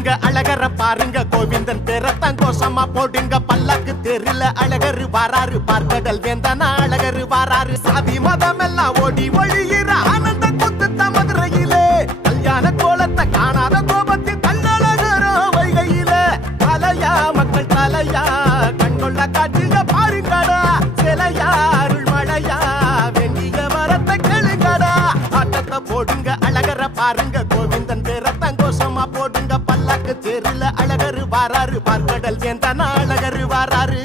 போடுங்க அழகர பாருங்க கோவிந்தன் பேரத்தான் கோஷமா போடுங்க பல்லாக்கு தெருல அழகரு வாராரு பார்க்கடல் வேந்தனா அழகரு வாராரு சாதி மதம் எல்லாம் ஓடி ஒழிகிற ஆனந்த குத்து மதுரையிலே கல்யாண கோலத்தை காணாத கோபத்தில் கண்ணழகரோ வைகையில தலையா மக்கள் தலையா கண்கொள்ள காட்சிங்க பாருங்கடா சிலையா அருள் மழையா வெண்டிய வரத்தை கேளுங்கடா ஆட்டத்தை போடுங்க அழகர பாருங்க கோவிந்தன் பேரத்தான் கோஷமா போடுங்க பல்லாக்கு தெருல அழகரு வாராரு பார்க்கடல் வேந்தனா அழகரு வாராரு